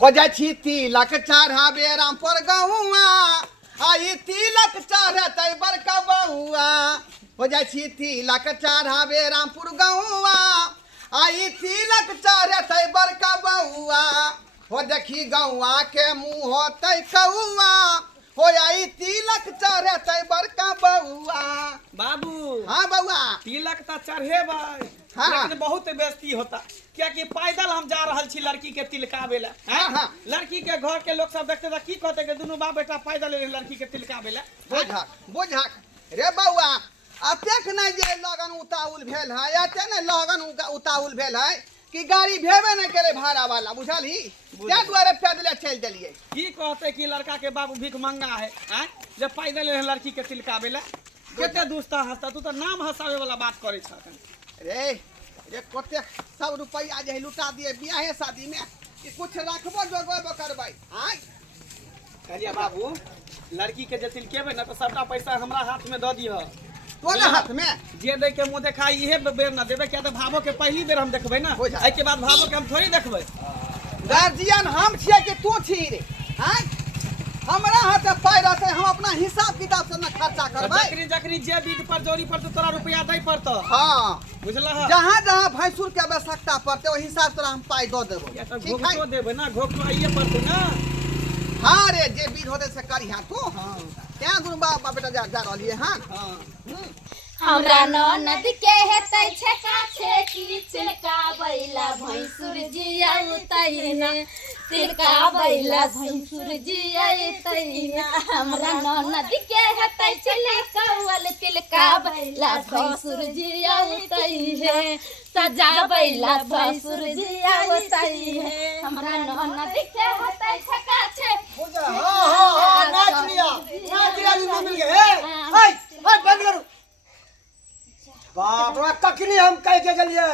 हो जा छी तिलक चढ़ाबे रामपुर गहुआ आई तिलक चढ़ते बड़का बहुआ हो जा छी तिलक चढ़ाबे रामपुर गहुआ आई तिलक चढ़ते बड़का बहुआ हो देखी गौआ के मुँह होते कौआ हो आई तिलक चढ़ते बड़का बहुआ। बाबू हाँ बउआ तिलक तो चढ़ेबै हाँ। लेकिन बहुत बेइज्जती होता क्या कि पैदल हम जा रहल छी लड़की के तिलकाबे ला। हाँ, हाँ। लड़की के घर के लोग सब देखते तो की कहते कि दोनों बाप बेटा पैदल एलै लड़की के तिलकाबे ला। बुझक रे बउआ अतेक नहीं जे लगन उताउल भेल है एते नहीं लगन उताउल भेल है कि गाड़ी भेबे नहीं करे भाड़ा वाला बुझल ही त्या द्वारे पैदले चल दिलिए। की कहते कि लड़का के बाबू भीख मंगा है जब पैदल एलै लड़की के तिलकाबे ला। केते दोस्ता हंसता तू तो नाम हंसावे वाला बात करे छ। रे रे कते सब रुपया जे लुटा दिए बियाहे शादी में कि कुछ रखबो जोगबो करबै। हां कहलिया बाबू लड़की के जे तिलकेबे ना तो सबटा पैसा हमरा हाथ में द दिह। तोरा हाथ में जे दे के मुंह देखाई इहे बेर ना देबे क्या तो भावो के पहली बेर हम देखबै ना ए के बाद भावो के हम थोड़ी देखबै। गार्जियन हम छिए कि तू छी रे। हां हमरा हाथ पाई रहते हम अपना हिसाब किताब से ना खर्चा करबै। जकरी जकरी जे बीत पर जोरी पर तो तोरा रुपया दै पड़त। हां बुझलह जहां भैंसुर के आवश्यकता पड़ते ओहि हिसाब से हम पाई दो देबो। या तो घोकतो देबे ना घोकतो आइए पड़तो ना। हां रे जे बीत होते से करिया तू। हां क्या गुरु बाप बेटा जा रहलिए। हां हमरा ननद के हेतै छका छेकी चिलका बैला भैंसुर जिया उतैना तिलका बैला भैंसुर जिया उतैना हमरा ननद के हेतै चिलकावल तिलका बैला भैंसुर जिया उतैना सजा बैला भैंसुर जिया उतैना हमरा ननद के हेतै छका छे। हां नाच लिया जिंदगी मिल गए। हाय हाय बंद करो। बाप रे कखनी हम कह के गलिए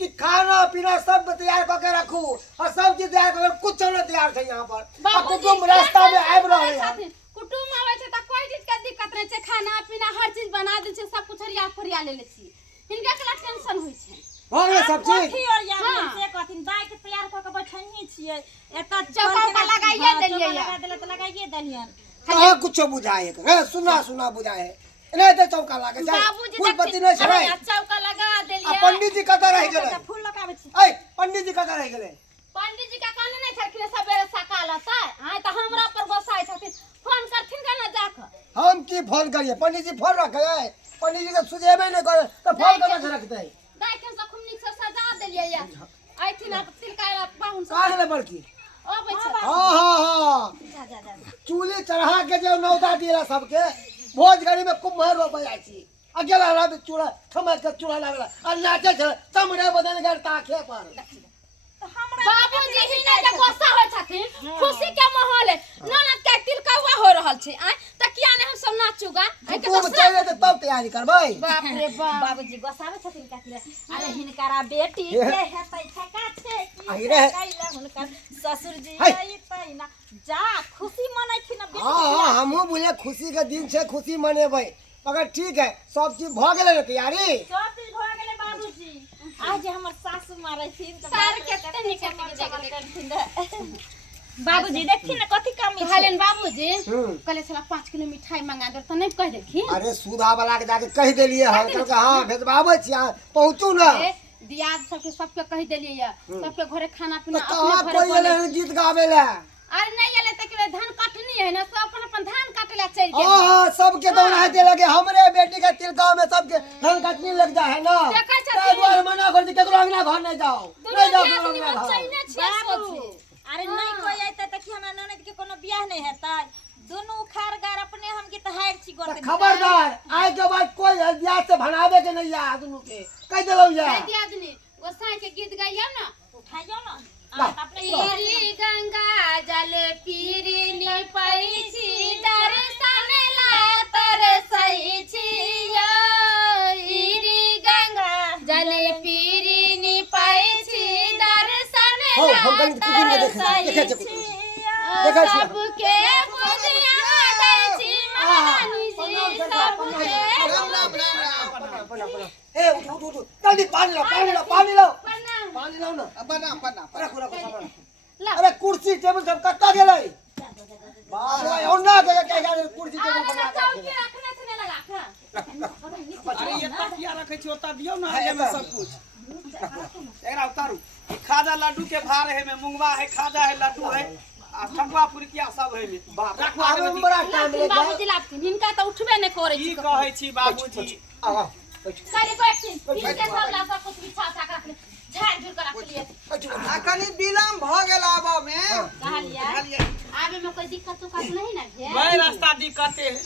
कि खाना पीना सब तैयार करके रखू और सब चीज तैयार करके कुछ न तैयार है यहाँ पर। अब तुम रास्ता में आब रहे हैं कुटुम आवे छै त कोई चीज के दिक्कत नहीं छै खाना पीना हर चीज बना दे छै सब कुछ हरिया फरिया ले छी हिनका के टेंशन होई छै। हो गए सब चीज कथी और यार से कथिन दाई के तैयार क के बैठनी छियै एता चौका लगाइए देलिए लगा देला त लगाइए देलियन कहां कुछ बुझाए है सुना बुझाए नहीं तो चौका लागे जाए फूल पत्ती नहीं छे चौका लगा देलिए। पंडित जी कतऽ रह गेले फूल लगावे छी। ए पंडित जी कतऽ रह गेले पंडित जी का कहने नहीं छलखिन सबेरे सकाल होता हां त हमरा पर गोसाई छथिन फोन करथिन केना जाके हम की फोन करिए पंडित जी फोन रखे पंडित जी के सुझेबे नहीं करे तो फोन केना से रखते दाई के सब निक से सजा देलिए या आइथिन अब तिलका पाहुन का गेले बड़की ओबै छै। हां जा जा जा चूल्हे चढ़ा के जो नौता दिला सबके भोज गरी में कुम्हर रोपे जाय छी अकेला रह चूड़ा थमा के चूड़ा लागला और नाचे छ चमड़े बदल गए ताखे पर। बाबूजी ही ने जे गोसा होय छथिन खुशी के माहौल है ननद के तिलकवा हो रहल छै त किया ने हम सब नाचूगा तुम चले तो तब तैयारी करबै। बाप रे बाप बाबूजी गोसावे छथिन कथले अरे हिनकरा बेटी के हेतै छका छे आई की रे। कैला हुनकर ससुर जी हाय। आइतै ना जा खुशी मनैथिन बेटी हां हमहु बोले खुशी के दिन छे खुशी मनेबै मगर ठीक है सब चीज भ गेले न तैयारी सब चीज भ गेलै बाबूजी आज हमर सासू मारैथिन त तार केते निकल के जगह बाबूजी देखी ना कथी कमी छै कहलन बाबूजी कहले छला 5 किलो मिठाई मंगा दे त नहीं कह देलखिन अरे सुधा वाला के जाके कह देलिए हम कहलक हां भेजबाबै छी पहुंचू ना दियाद सबके कह देलिए या सबके घरे खाना पीना तो अपने कोई घरे एले गीत गावे ला अरे नहीं एले त के धान काटनी है ना सब अपन धान काटला चल के हां सबके दौड़ा है लगे हमरे बेटी के तिलका में सबके धान काटने लग जा है ना देखै छथिन। ताहि दुआरे मना कर दी केकरो अंगना घर नहीं जाओ नहीं जाओ केकरो दुनिया अंगना घर। चैने छै बाबू सोचे अरे नहीं कोई आइता त कि हमरा ननद के कोनो बियाह नहीं हेतै दोनों खारगार अपने हम के त हार छी तो गोर खबरदार आज के बाद कोई ब्याह से भनावे के नहीं आ दुनु के कह देलौ या दियादनी गोसाई के गीत गाइया ना उठाइयो ना ला। अपने पीरी गंगा जल पीरी निपई छी दर्शन ला तरसई छी यो इरी गंगा जल पीरी निपई छी दर्शन हो ला हम कल कुकिंग में देखे तरसई छी छी देखै छी सबके बुझिया दै छी महारानी जी सबके राम राम राम राम ए उठ जल्दी पानी लो पानी लो प्रणाम पानी लो ना प्रणाम प्रणाम रखो रखो सामान ला अरे कुर्सी टेबल सब कत्ता गेलै बाप रे ओना के कुर्सी टेबल आगे बना ना चौकी रखने से नहीं लगा अरे ये तकिया रखे छी ओता दियो ना है में सब कुछ एकरा उतारू ई खाजा लड्डू के भार है में मुंगवा है खाजा है लड्डू है आ ठकुआ पुरकिया सब है में बाप रखवा आगे है में बड़ा टाइम ले बाबूजी लापती हिनका तो उठबे नहीं करे की छी कहै छी बाबूजी आगा सारी बैठती इनके सब ला सब कुछ बिछा छाक रख ले झाड़ झूर कर रख लिए आ कनी विलम्ब भ गेल आबा में कहलिए आगे में कोई दिक्कत तो नहीं ना है वही रास्ता दिक्कते है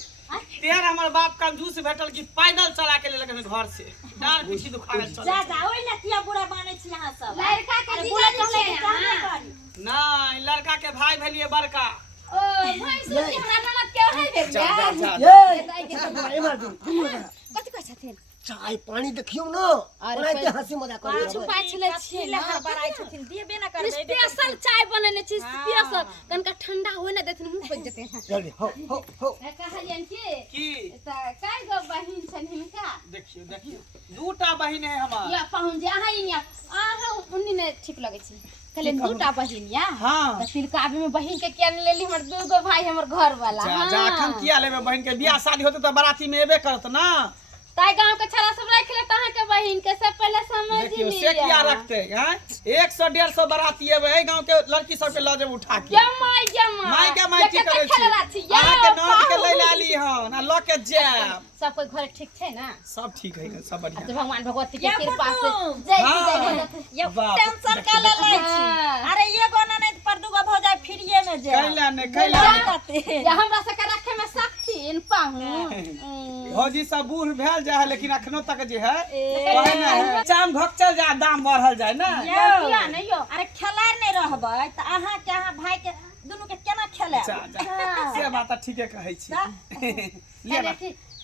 तेर हमर बाप कंजूस भेटल कि पैदल चला के लेलक घर से डार पीछी दुखावे चल जा जा ओइ लतिया बुढ़ा बानै छी अहाँ सब लड़का के बुढ़ा जीजा कहले जी कि है काम हां करी नहीं लड़का के भाई भेलिए बड़का ओ भैंसुर के हमरा ननद के है बेबिया जा जा ये मार दू कथि कहै छथिन चाय पानी देखियो न अरे ओनाइते हंसी मजाक कर कुछ पाछ ले छिए ना बड़ाई छथिन देबे ना करबै स्पेशल चाय बनेने छी स्पेशल कनका ठंडा होय ना देथिन मुंह पे जते हैं जल्दी हो कहलियन कि की त काय गो बहिन छन हिनका देखियो दूटा बहिन है हमर या पाहुन जे अहाँ इनिया अहाँ उन्नी ने ठीक लगे छी कहले दूटा बहिन या हां त तिलकाबी में बहिन के किया लेली हमर दूगो भाई हमर घर वाला जा जा अखन किया लेबे बहिन के बियाह शादी होते त बाराती में एबे करत ना ताई गांव के छरा सब रख ले तहां के बहिन के से पहले समझ देखियो लिया से किया रखते हैं 100 150 बाराती एबे ए गांव के लड़की सब के ल जे उठा के या माई की करे छी अहाँ के नौत के ले लाली हन आ ल के जाब सब कोई घर ठीक छे ना सब ठीक है सब बढ़िया तो भगवान भगवती के कृपा से जय जय ये बाप टेंशन का ले लै छी अरे ये गोना नहीं पर दुगो भौजाई फ्रीए में जे कैला ने कैला या हमरा से के रखे में शक्ति इन पाहू भौजी सब बूढ़ भेल जाए लेकिन अखनो तक जे है कहे ना है चाम घोकचल जा दाम बढ़ल जाए ना किया नहीं यो अरे खेलार नहीं रहबै त अहाँ के अहाँ भाई के दुनु के केना खेले जा जा से बात ठीके कहै छी ले बा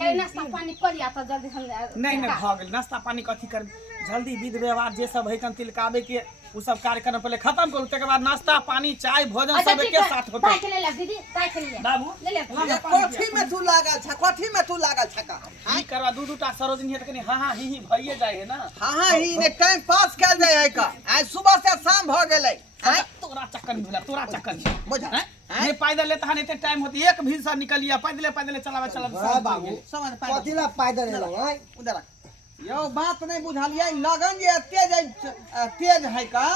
कहीं नाश्ता पानी करिया तो जल्दी हम नहीं नहीं भ गेल नाश्ता पानी कथी कर जल्दी विध व्यवहार जे सब है कन तिलकाबे के उ सब कार्यक्रम पहले खत्म करू तके बाद नाश्ता पानी चाय भोजन सब के साथ होता ताई के ले दीदी ताई के ले बाबू ले ले ये कोठी में तू लागल छ कोठी में तू लागल छ का ई करवा दू दूटा सरोजनी है त कनी हां हां ही भइए जाए है ना हां ही ने टाइम पास कैल जाय है का आज सुबह से शाम भ गेलै तोरा चक्कर में भेला तोरा चक्कर में बुझा ये पैदल ले तहन एते टाइम होती एक भी से निकलिया पैदल चलावे हाँ बाबू समझ पाए कथिला पैदल एलो हैं उधर यो बात नहीं बुझलियै लगन जे तेज है का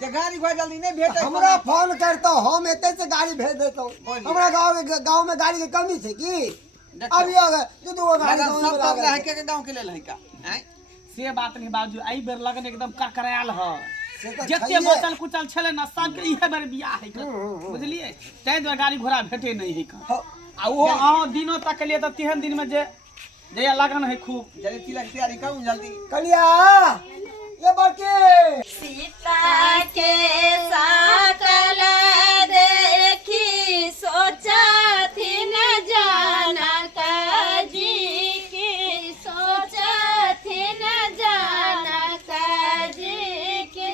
जे गाड़ी घोड़ा जल्दी नहीं भेटे हमरा फोन करतो हम एते से गाड़ी भेज देतो हमरा गांव में गाड़ी की कमी छै की अभी आ गए दो गाड़ी सब लोग है के गांव के लेल है का हैं से बात नहीं बाबू आई बेर लगन एकदम करकरायल ह से तो जत्ते छैहे। बचल कुचल छले ना सब के इहे बेर बियाह है का बुझलिए तै द्वारा गाड़ी घोड़ा भेटे नहीं है का आ वो अहाँ दिनों तक के लिए तो तिहन दिन में जे जया लगन है खूब जल्दी तिलक तैयारी करू जल्दी कलिया ये बड़के सीता के सकल देखी सोचा थी न जानक जी की सोचा थी न जानक जी की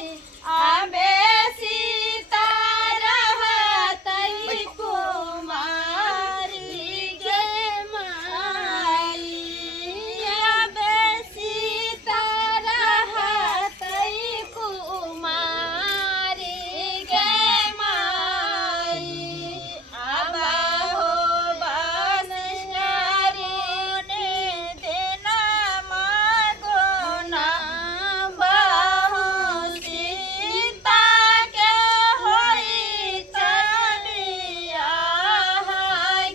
आबे सीता रहत कुमारी गे माई आबे सीता रहत कुमारी गे माई आबा हो बसरी ने देना मागोना बहु सीता के होई चलिया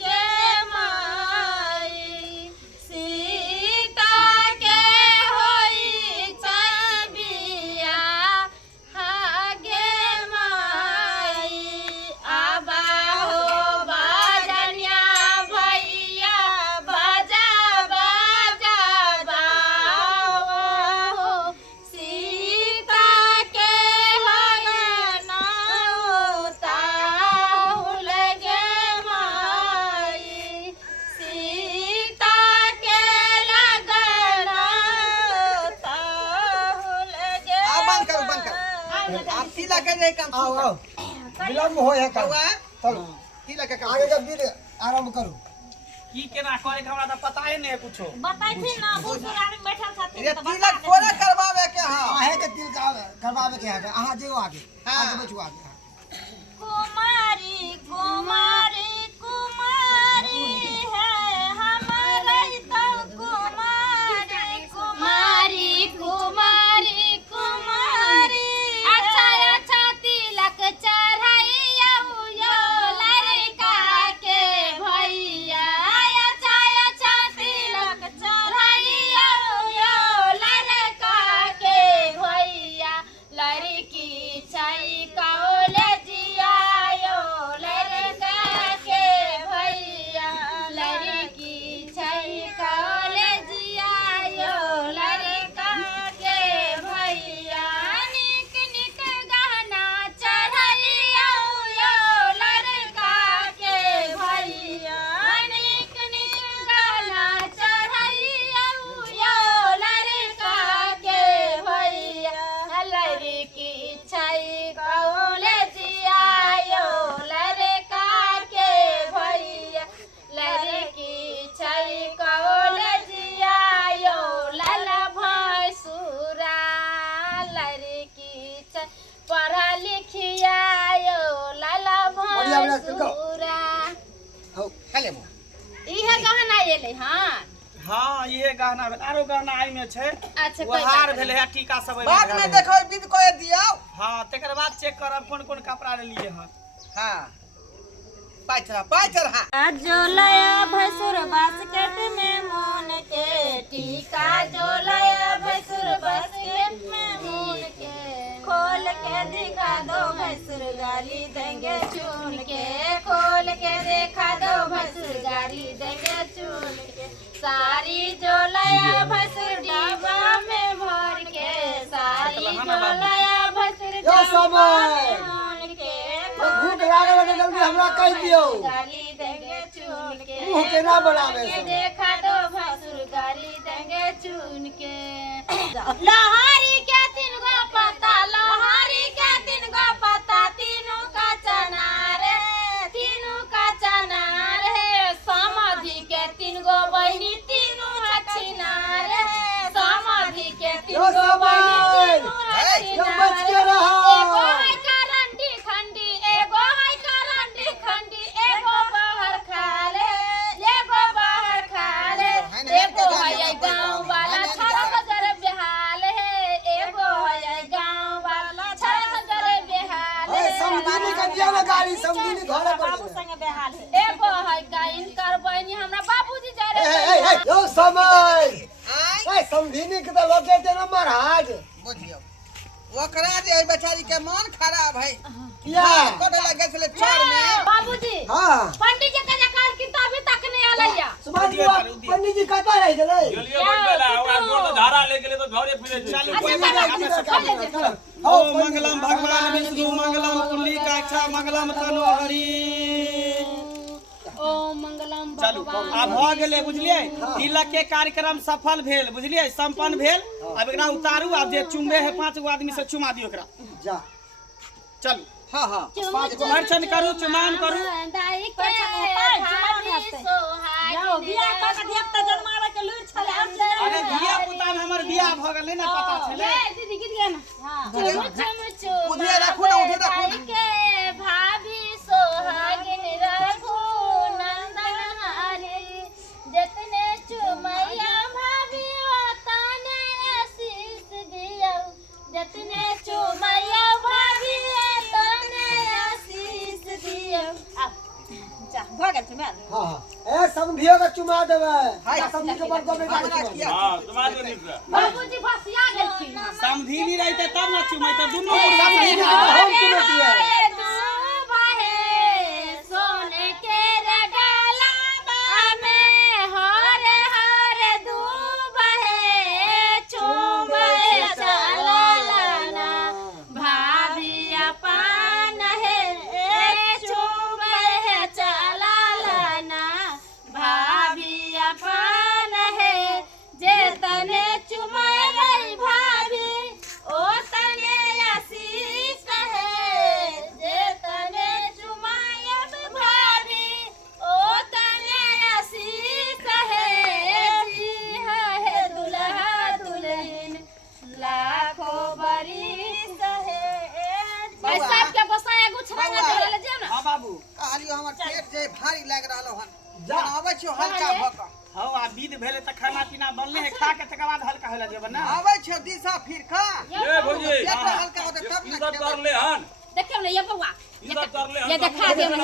गे माई सीता के होई चलिया गे माई आबा हो बाजनिया भैया बाजा बाजा बावा हो सीता के लगन ताहुल गे माई सीता के लगन ताहुल गे बंद करू आप तिलक के जे काम आओ आओ विलम्ब हो है का हुआ चलो तिलक के काम आगे जब दिन आरंभ करू की केना करे के हमरा त पताए नहीं है कुछो बताई थी ना बुजुर्ग आदमी बैठल छथिन ये त तिलक कोना करवावे के हां आहे के तिल का करवावे के है अहाँ जेओ आगे हाँ। आगे बचू आगे वाला तो गाओ भैंसुरा हो खेले वो इहे गहना एले हां हाँ ये गाना भेल आरो गाना आई में छै अच्छा वो कोई हार बात भेले है टीका सब एहिमे बाद भेल में है। देखो विद को दियो हाँ तकर बाद चेक करब कोन कोन कपड़ा लेलिए हन हां पाइचरा जो लया भसुर बास्केट में मोन के टीका जो लया भसुर बास्केट में मोन के खोल के दिखा दो भसुर गाली देंगे चुन के खोल के देखा दो भसुर गाली देंगे चुन के सारी जो लया भसुर डब्बा में भर के सारी जो लया भसुर यो समय मोन के भूख लागल है जल्दी हमरा कह दियो गाली देंगे चुन के मुंह के ना बनावे के सब देखा दो भसुर गाली देंगे चुन के लोहारी के 3 गो पत्ता लोहारी के 3 गो पत्ता तीनों का चना रे तीनों का चना रे समाधि के 3 गो बहिनी तीनों हछिना रे समाधि के 3 यो गो बहिनी समय तीनों यो हछिना बच के रे रहो एगो है करंडी खंडी एगो है करंडी खंडी एगो बाहर खा ले एगो बाहर खा ले एगो है गांव वाला छड़ा बजर बेहाल है एगो है गांव वाला छड़ा बजर बेहाल ए है समदीनी के दिया ना गाड़ी समदीनी घरे पर बाबू संगे बेहाल है एगो है गाइन कर बहनी हमरा बाबूजी जा ए रे ए यो समय आई ए समदीनी के तो लोग के ना महाराज बुझियो ओकरा जे बेचारी के मन खराब है या कोड लगे छले चोर में बाबूजी हां पंडित जी के जकार किताब तक नहीं आलैया सुभाष बुआ पंडित जी कहता रह गेलै गेलिए बोल गेला आज गोर तो धारा ले गेले तो घरे फिरे चलू अच्छा, कोई चलो, नहीं हो ओ मंगलम भगवान विष्णु मंगलम पुंडलीकाक्षा मंगलम तनोहरि ओम मंगलम चलू भगवान आब भ गेलै बुझलियै तिलक के कार्यक्रम सफल भेल बुझलियै संपन्न भेल अब एकरा उतारू आब जे चुमबे है 5 गो आदमी से चुमा दियो एकरा जा चलू हां हां अर्चन करू चुमान करू दाई के भाभी सोहागिन जाओ बियाह क के दियब त जन्मावे के लूर छले अरे धिया पुता में हमर बियाह भ गेलै ना पता छले ए दीदी गिर गया ना हां चुम चुम उधे रखो ना उधे रखो दाई के भाभी सोहागिन रखो नंदन हरी जितने चुमैया भाभी ओतने आशीष दियो जितने चुमैया भाभी ओतने आशीष दियो जा भ गेल छै मैल हां ए समधियो के चुमा देबै समधी के बड़ गमे हमरा गाड़ी किया हां तुम्हारे निक बाबूजी फसिया गेलखिन समधीनी रहिते तब ना चुमै त दुनू मुर्गा हम चुमैती है सोने के रडाला में हरे हरे दूब है चुमे चला लाना भाभी अपन है चुमे चला लाना भाभी अपन है जे तने चुमे भाभी ओ तने आशीष है जे तने चुमायब भाभी ओ तने आशीष है जी है दुल्हा दुल्हन लाखों बरिस है भाई साहब के गोसाया गुछरा ना चले जे ना हां बाबू कहलियो हमर पेट जे भारी लाग रहलो हन आबै छियो हल्का भक हौ आ विध भेले त खाना पीना बनले है खा के तकर बाद हल्का होला जेब ना आबै छियो दिशा फिर खा ए भौजी पेट हल्का होते तब ना इज्जत कर ले हन देखियो ना ये बउआ इज्जत कर ले हन ये देखा दे ना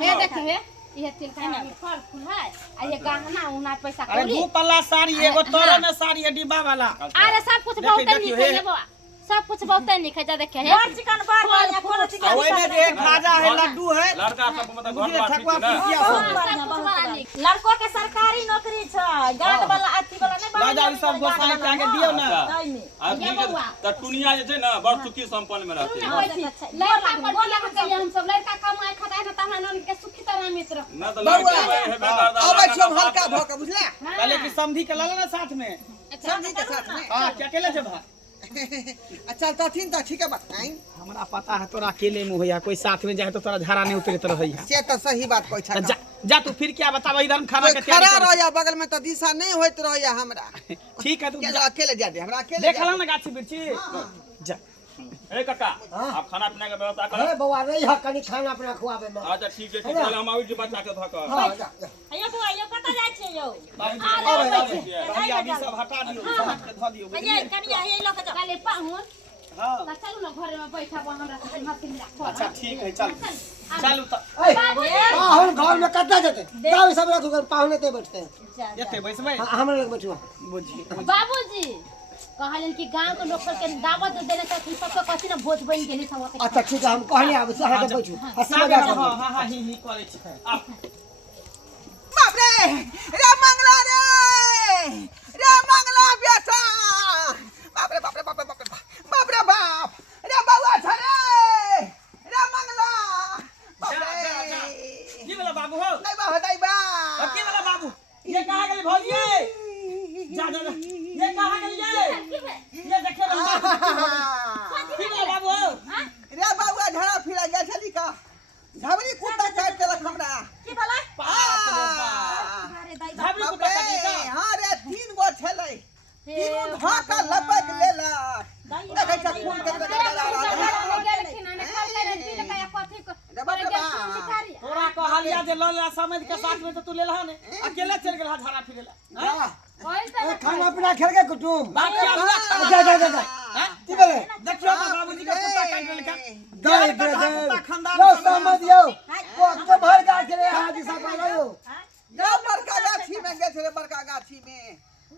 हे हे देखियो हे ये तिलका में फल फूल है आ ये गहना उना पैसा अरे कौड़ी 2 पल्ला साड़ी एगो तोरे में साड़ी है डिब्बा वाला अरे सब कुछ देखियो, बहुत देखियो, निक है हे। ये बउआ सब कुछ बहुत निक है जा देखियो हे बार चिकन बार बढ़िया कोनो आ चिकन ओइ में जे खाजा है लड्डू है लड़का सब मतलब घर बुझले बात ठकुआ ठीक है पुड़िया हाँ, सब सब कुछ बड़ा निक लड़को के सरकारी नौकरी छै गार्ड वाला अथी वाला नहीं राजा ई सब गोसाई के आगे दियो ना नहीं नहीं आ ठीक है त टुनिया जे छै ना बड़ सुखी संपन्न में रहते लड़का पर बोला के हम सब लड़का कमाए खाता है ना तहना नन के सुखी तरह मित्र ना त लड़के भाई है बेकार आबै छियो हल्का भक बुझला पहले की समधी के लाला ना साथ में समझी के साथ में हां क्या अकेले जे भा अच्छा तथिन त ठीक है बताई हमरा पता है तोरा अकेले में होया कोई साथ में जाए तो तोरा झाड़ा नहीं उतरत रहैया से त सही बात कहै छ जा जा तू फिर क्या बतावा इधर हम खाना के खड़ा तैयारी कर रहया बगल में त दिशा नहीं होइत रहया हमरा ठीक है तू के अकेले जा दे हमरा अकेले देख ला ना गाछी बिरछी जा ए काका हाँ। आप खाना पीना के व्यवस्था अरे कर बउआ नहीं है कनी खाना अपना खुआबे में अच्छा ठीक है ठीक है हम आबै छी बच्चा के धक हाँ जा जा। अयो बुआ यो कतऽ जाइ छियै यौ भाई अभी सब हटा दियो सब के धो दियो अये कनिया हे लऽ के जाओ काले पाहुन हां ता चलू ना घर में बैठा हमरा से मस्ती में रखो अच्छा ठीक है चल चल तो ए हां हम घर में कत्ता जते दाव सब रखो कर पाहुने ते बैठते हैं एते बैसबै हमरा लग बैठो बुझी बाबूजी कहलन कि गांव के लोग के दावत देने से सब कथि ना भोज बन गेली सब अच्छा ठीक है हम कहनी आबै से अहाँ के बैठो हंसी मजाक हां करो हां हां ही करे छी बाप रे मंगला बेटा बाप रे बाप रे बाप रे बाप रे बाप रे बाप रे बउआ छरे रे मंगला बाप रे की वाला बाबू हो नहीं बा हटाई बा की वाला बाबू ये कहां गेल भौजी जा जा ये कहां गेल ये देखे की वाला बाबू हो रे बउआ झड़ा फिरा गया छली का झबरी कुत्ता काट के रख हमरा की बोला अरे दाई झबरी कुत्ता काटी का हां रे 3 गो छलै तीनों धाका लपक लेला देखै छ खून के तोरा कहलिया जे ल ले समझ के साथ में तो तू लेलहा ने अकेले चल गेलहा झाड़ा फिरेला ए खाना पीना खेल के कुटुम बात क्या हुआ जा जा जा जा की बोले देखियो तो बाबूजी का कुत्ता काट लेलका दाई ब्रदर लो समझियो वो के भर गा के हाजी सब लो जा बड़का गाछी में गए थे बड़का गाछी में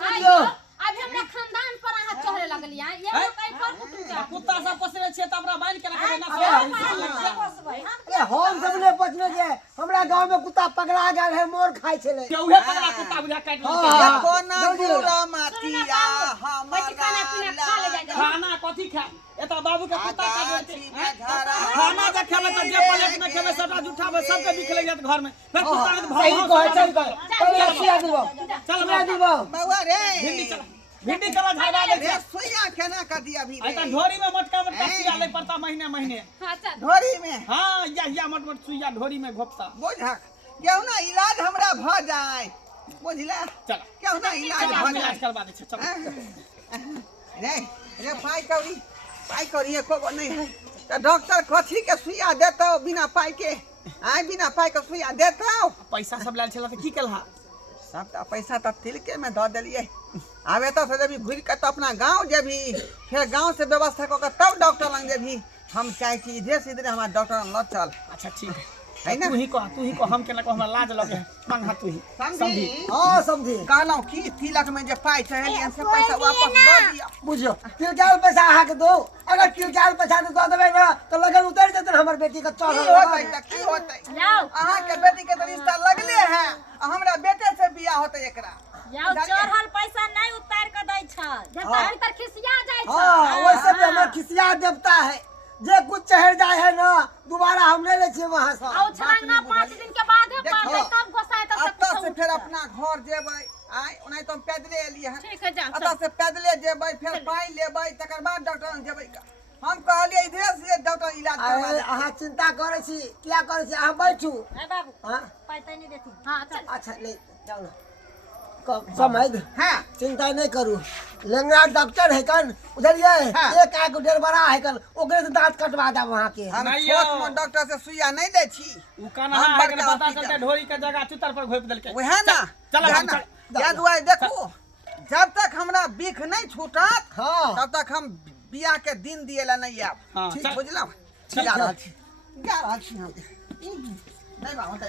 आइयो अभी हमरा खानदान पर आहा चढ़े लगलिया ये कहीं पर कुटुम कुत्ता सब पोसले छे त हमरा बांध के रखबे ना ए हम सब ने पछने जे हमरा गांव में कुत्ता पकड़ा गेल है मोर खाइ छले केउहे पगला कुत्ता बुझा काट लेलका हाँ। कोना पूरा माटिया हमारा खाना कथी खा एता बाबू के कुत्ता काट गाछी लेते में झरा खाना जे खेले त जे प्लेट में खेबे सबटा जुठाबे सबके बिखले जात घर में फिर कुत्ता के सही भाव कह चल चल सिया दिबो चल सिया दिबो बउआ रे भिंडी कला झाड़ा दे रे सुइया केना कर दिया अभी आई त रे ढोरी में मोटका मोटका सुइया ले पड़ता महीने महीने हां चल ढोरी में हां या मोट मोट सुइया ढोरी में घोपता बुझक क्यों ना इलाज हमरा भ जाए बुझला चल क्यों ना इलाज भ इलाज जाए करवा दे चल रे रे पाई कौड़ी एको नहीं है तो डॉक्टर कथी के सुइया देतो बिना पाई के आय बिना पाई के सुइया देतो पैसा सब लाल छला त की केलहा सबटा पैसा तो तिलके में धो दिलिए आबे तो जब घुर के तो अपना गांव जेबी फिर गांव से व्यवस्था कर तब डॉक्टर लग जेबी हम चाहे कि इधर से इधर हमारा डॉक्टर ल चल अच्छा ठीक है ना तू ही कह हम केना को हमरा लाज लगे मांग तू ही समझी हां समझी कहलौं कि तिलक में जे पाई चढ़लियन से पैसा वापस दे दिया बुझो तिलकाल पैसा आहा के दो अगर तिलकाल पैसा दे देबे ना तो लगन उतर जतन हमर बेटी का की चढ़ होतै त की होतै जाओ अहाँ के बेटी के तो रिश्ता लगले है हमरा बेटे से बियाह होतै एकरा जाओ चढ़ल पैसा नहीं उतार के दै छ जब तर खिसिया जाय छ हां वैसे भी हमर खिसिया देवता है जे कुछ चढ़ जाए है ना दोबारा हम ले ले छिए वहां से औ छलंगा 5 दिन के बाद है देखो, पाते तब गोसाय तब अतः से फिर अपना घर जेबै आय ओनाइ तो हम पैदले एलिए हैं ठीक है जा अतः से पैदले जेबै फिर पाई लेबै तकर बाद डॉक्टर लग जेबै का हम कहलिए इधर से डॉक्टर इलाज करवा अरे दे अहाँ चिंता करे छी क्या करे छी अहाँ बैठू ए बाबू हां पैसा नहीं देती हां चल अच्छा ले जाओ ना समझ हां चिंता नहीं करू लेंगड़ा डॉक्टर है कन उधर ये हाँ। एक आग डेढ़ बड़ा है कन ओकरे से दांत कटवा दे वहां के हम नहीं छोट यौ। मोट डॉक्टर से सुइया नहीं दै छी उ कन्हा हम है बड़का पता हॉस्पिटल। चलते ढोरी के जगह चुतर पर घोप देलके वह ना चल वह हम ना चल या दुआरे देखू जब तक हमरा बिख नहीं छूटत हां तब तक हम बियाह के दिन दिएला नहीं आब हाँ, ठीक चल। बुझलौ चल, जा चल। रहल छी हम नहीं बा होतै